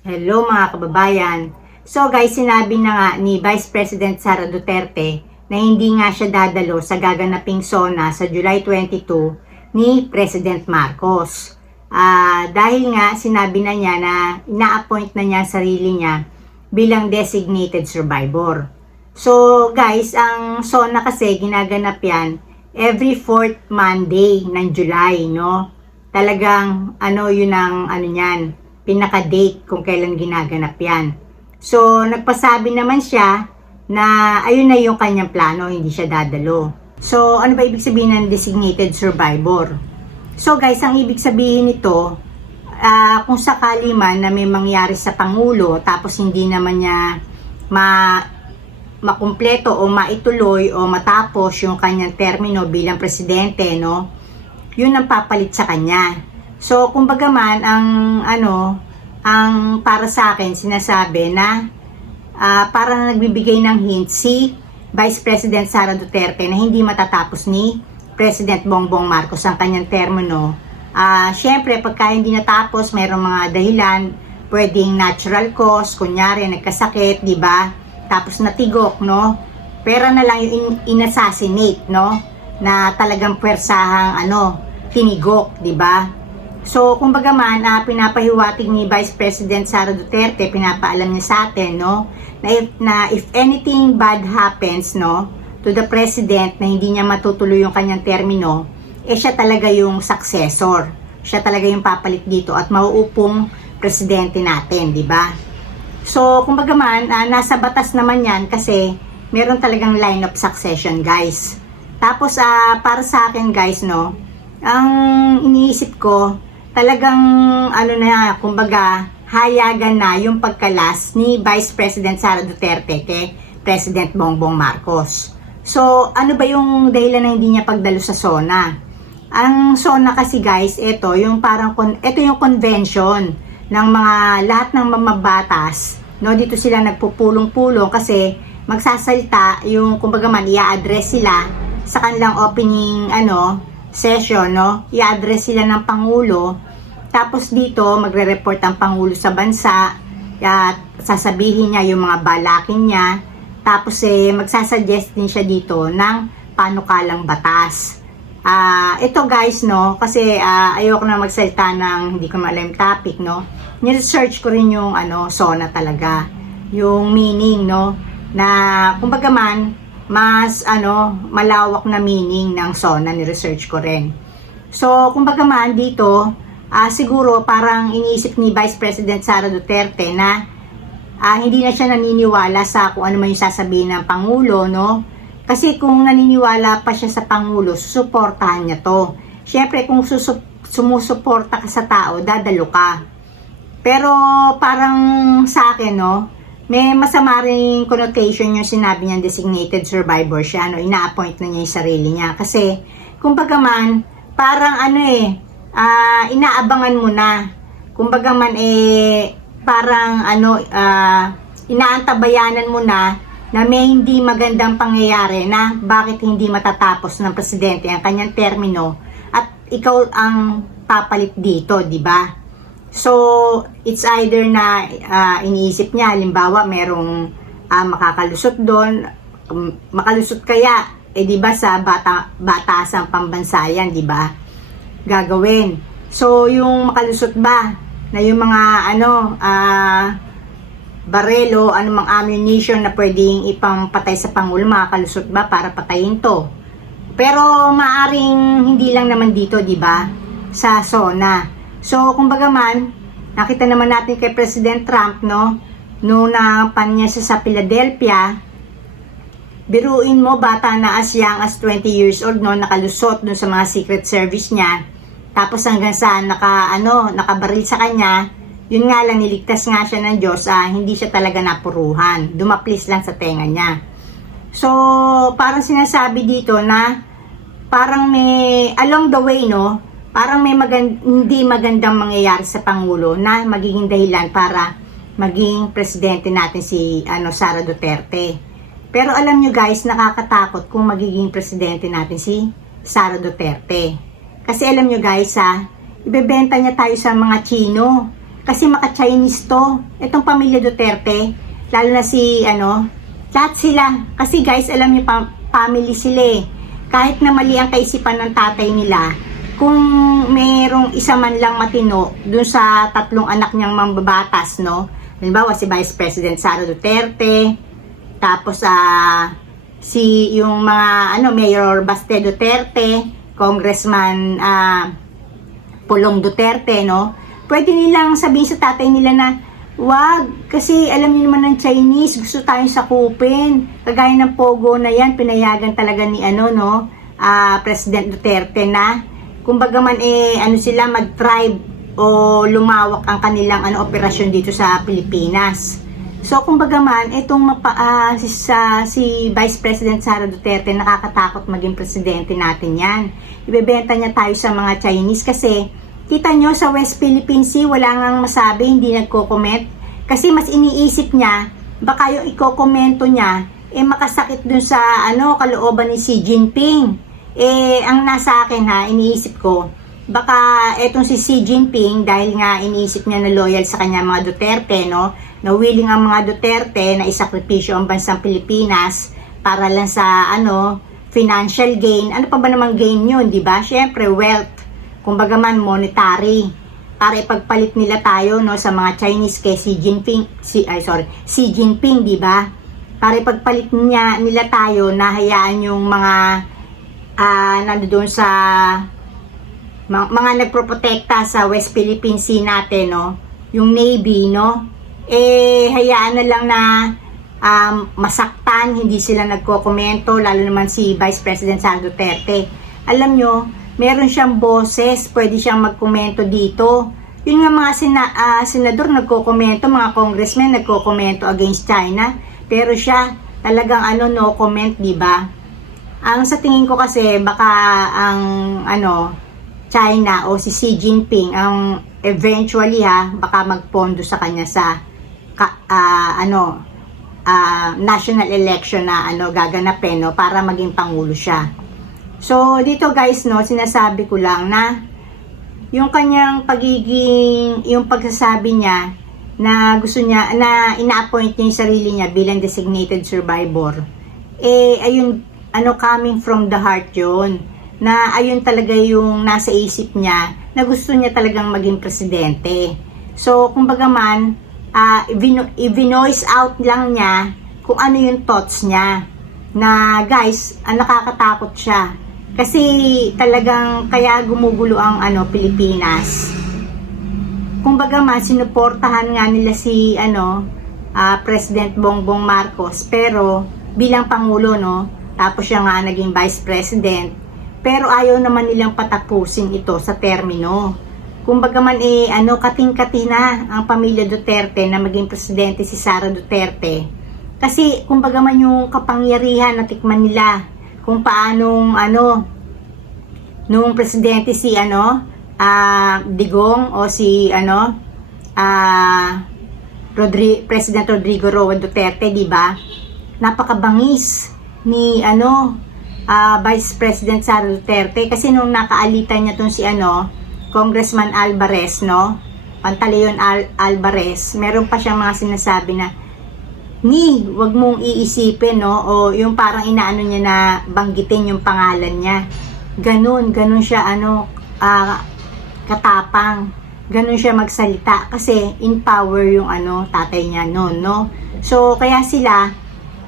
Hello mga kababayan. So guys, sinabi na nga ni Vice President Sara Duterte na hindi nga siya dadalo sa gaganaping SONA sa July 22 ni President Marcos. Ah, dahil nga sinabi na niya na ina-appoint na niya sarili niya bilang designated survivor. So guys, ang SONA kasi ginaganap yan every fourth Monday ng July, no? Talagang ano yun ang ano niyan, pinaka-date kung kailan ginaganap yan. So, nagpasabi naman siya na ayun na yung kanyang plano, hindi siya dadalo. So, ano ba ibig sabihin ng designated survivor? So guys, ang ibig sabihin nito, ah, kung sakali man na may mangyari sa Pangulo tapos hindi naman niya ma makumpleto o maituloy o matapos yung kanyang termino bilang presidente, no? Yun ang papalit sa kanya. So, kumbaga man, ang ano, ang para sa akin sinasabi na ah, parang nagbibigay ng hint si Vice President Sara Duterte na hindi matatapos ni President Bongbong Marcos ang kanyang termino. Ah, syempre, pagka hindi natapos, mayroong mga dahilan, pwedeng natural cause, kunyari nagkasakit, di ba? Tapos natigok, no? Pera na lang yung in- inassassinate, no? Na talagang pwersahang ano, tinigok, di ba? So, kumbaga man, ah, pinapahiwatig ni Vice President Sara Duterte, pinapaalam niya sa atin, no? Na if, na if anything bad happens, no? To the President na hindi niya matutuloy yung kanyang termino, eh siya talaga yung successor. Siya talaga yung papalit dito at mauupong presidente natin, di ba? So, kumbaga man, ah, nasa batas naman yan kasi meron talagang line of succession, guys. Tapos, ah, para sa akin, guys, no, ang iniisip ko, talagang, ano na, kumbaga, hayagan na yung pagkalas ni Vice President Sara Duterte kay President Bongbong Marcos. So, ano ba yung dahilan na hindi niya pagdalo sa SONA? Ang SONA kasi guys, ito yung parang, ito yung convention ng mga lahat ng mamabatas. No, dito sila nagpupulong-pulong kasi magsasalita yung kumbaga man i-address sila sa kanilang opening ano session, no? I-address sila ng pangulo. Tapos dito magre-report ang pangulo sa bansa at sasabihin niya yung mga balakin niya. Tapos eh magsasuggest din siya dito ng panukalang batas. Ah, ito guys, no, kasi ah, ayoko na magsalita ng hindi ko maalam topic, no. Ni-research ko rin yung ano, SONA talaga. Yung meaning, no, na kumbaga man mas ano, malawak na meaning ng SONA ni-research ko rin. So, kumbaga man dito, ah, siguro parang iniisip ni Vice President Sara Duterte na ah, hindi na siya naniniwala sa kung ano man yung sasabihin ng Pangulo, no? Kasi kung naniniwala pa siya sa Pangulo, susuportahan niya to. Siyempre, kung susu- sumusuporta ka sa tao, dadalo ka. Pero parang sa akin, no, may masama rin connotation yung sinabi niya designated survivor siya, no, ina-appoint na niya yung sarili niya. Kasi, kumbaga man, parang ano eh, ah, inaabangan mo na. Kumbaga man eh, parang ano, ah, inaantabayanan mo na na may hindi magandang pangyayari na bakit hindi matatapos ng presidente ang kanyang termino at ikaw ang papalit dito, di ba? So, it's either na ah, iniisip niya, halimbawa, merong ah, makakalusot doon, um, makalusot kaya, eh di ba sa bata, batasang pambansayan, di ba? Gagawin. So, yung makalusot ba, na yung mga ano, ah, barelo, anumang ammunition na pwedeng ipampatay sa Pangulo, makakalusot ba para patayin to? Pero maaring hindi lang naman dito, di ba? Sa zona. So, kumbaga man, nakita naman natin kay President Trump, no? Noong napan niya sa Philadelphia, biruin mo, bata na as young as 20 years old, no? Nakalusot dun sa mga secret service niya. Tapos hanggang sa naka, ano, nakabaril sa kanya, yun nga lang, niligtas nga siya ng Diyos, ah, hindi siya talaga napuruhan. Dumaplis lang sa tenga niya. So, parang sinasabi dito na parang may, along the way, no, parang may magand- hindi magandang mangyayari sa Pangulo na magiging dahilan para maging presidente natin si ano, Sara Duterte. Pero alam nyo guys, nakakatakot kung magiging presidente natin si Sara Duterte. Kasi alam nyo guys ha, ibebenta niya tayo sa mga Chino. Kasi maka-Chinese to. Itong pamilya Duterte, lalo na si, ano, lahat sila. Kasi guys, alam niyo, pa, family sila eh. Kahit na mali ang kaisipan ng tatay nila, kung merong isa man lang matino dun sa tatlong anak niyang mambabatas, no? Halimbawa, si Vice President Sara Duterte, tapos ah si yung mga ano Mayor Baste Duterte, Congressman ah Pulong Duterte, no? Pwede nilang sabihin sa tatay nila na wag kasi alam niyo naman ng Chinese gusto tayong sakupin. Kagaya ng Pogo na yan, pinayagan talaga ni ano no, ah President Duterte na kumbaga man eh ano sila mag-tribe o lumawak ang kanilang ano operasyon dito sa Pilipinas. So, kumbaga man, itong mapa, ah, si, sa, si Vice President Sara Duterte, nakakatakot maging presidente natin yan. Ibebenta niya tayo sa mga Chinese kasi, kita nyo sa West Philippine Sea, wala ngang masabi, hindi nagko-comment. Kasi mas iniisip niya, baka yung iko-komento niya, eh makasakit dun sa ano, kalooban ni Xi Jinping. Eh, ang nasa akin ha, iniisip ko, baka etong si Xi Jinping dahil nga iniisip niya na loyal sa kanya mga Duterte no? Na willing ang mga Duterte na isakripisyo ang bansang Pilipinas para lang sa ano financial gain. Ano pa ba namang gain yun di ba? Syempre wealth. Kumbaga man monetary. Para ipagpalit nila tayo no sa mga Chinese kay Xi Jinping si ay sorry Xi Jinping di ba? Para ipagpalit niya nila tayo na hayaan yung mga ah nandoon sa mga, nagproprotekta sa West Philippine Sea natin, no? Yung Navy, no? Eh, hayaan na lang na um, masaktan, hindi sila nagko-komento, lalo naman si Vice President Sara Duterte. Alam nyo, meron siyang boses, pwede siyang magkomento dito. Yun nga mga sina, ah, senador nagko-komento, mga congressmen nagko-komento against China, pero siya talagang ano no comment, di ba? Ang sa tingin ko kasi baka ang ano China o si Xi Jinping ang eventually ha baka magpondo sa kanya sa ka, ah, ano ah, national election na ano gaganapin no para maging pangulo siya. So dito guys no sinasabi ko lang na yung kanyang pagiging yung pagsasabi niya na gusto niya na ina-appoint niya yung sarili niya bilang designated survivor eh ayun ano coming from the heart yun na ayun talaga yung nasa isip niya na gusto niya talagang maging presidente. So, kumbaga man, uh, i-voice out lang niya kung ano yung thoughts niya. Na guys, ah, nakakatakot siya. Kasi talagang kaya gumugulo ang ano Pilipinas. Kumbaga man, sinuportahan nga nila si ano, ah, President Bongbong Marcos. Pero bilang Pangulo, no, tapos siya nga naging Vice President, pero ayaw naman nilang patapusin ito sa termino. Kumbaga man eh, ano, kating-kati na ang pamilya Duterte na maging presidente si Sara Duterte. Kasi, kumbaga man yung kapangyarihan na tikman nila kung paanong, ano, nung presidente si, ano, ah, Digong o si, ano, ah, Rodri President Rodrigo Roa Duterte, di ba? Napakabangis ni, ano, ah, Vice President Sara Duterte kasi nung nakaalitan niya tong si ano, Congressman Alvarez, no? Pantaleon Al- Alvarez, meron pa siyang mga sinasabi na ni, wag mong iisipin, no? O yung parang inaano niya na banggitin yung pangalan niya. Ganun, ganun siya, ano, ah, katapang. Ganun siya magsalita kasi in power yung ano, tatay niya noon, no? So, kaya sila,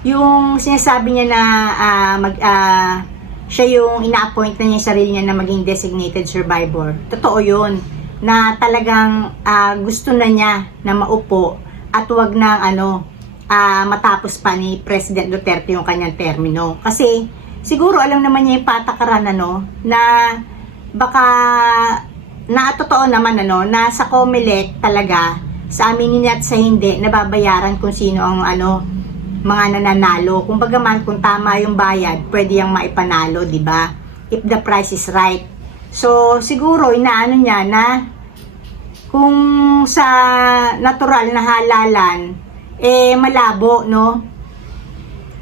yung sinasabi niya na ah, mag ah, siya yung ina-appoint na niya sarili niya na maging designated survivor. Totoo yun. Na talagang ah, gusto na niya na maupo at wag na ano ah, matapos pa ni President Duterte yung kanyang termino. Kasi siguro alam naman niya yung patakaran ano na baka na totoo naman ano na sa COMELEC talaga sa amin at sa hindi nababayaran kung sino ang ano mga nananalo. Kung bagaman kung tama yung bayad, pwede yang maipanalo, di ba? If the price is right. So, siguro, inaano niya na kung sa natural na halalan, eh, malabo, no?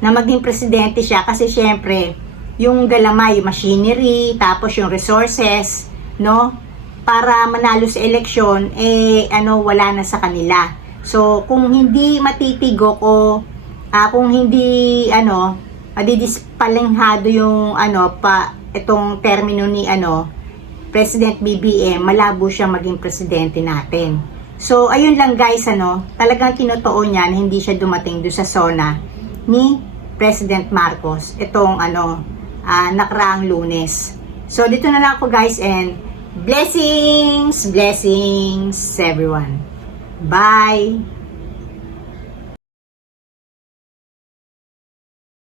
Na maging presidente siya kasi syempre, yung galamay, yung machinery, tapos yung resources, no? para manalo sa eleksyon, eh, ano, wala na sa kanila. So, kung hindi matitigok o ah, kung hindi, ano, madidispalenghado yung, ano, pa, itong termino ni, ano, President BBM, malabo siya maging presidente natin. So, ayun lang guys, ano, talagang tinotoo niya na hindi siya dumating do sa zona ni President Marcos itong, ano, ah, nakaraang lunes. So, dito na lang ako guys and blessings, blessings everyone. Bye!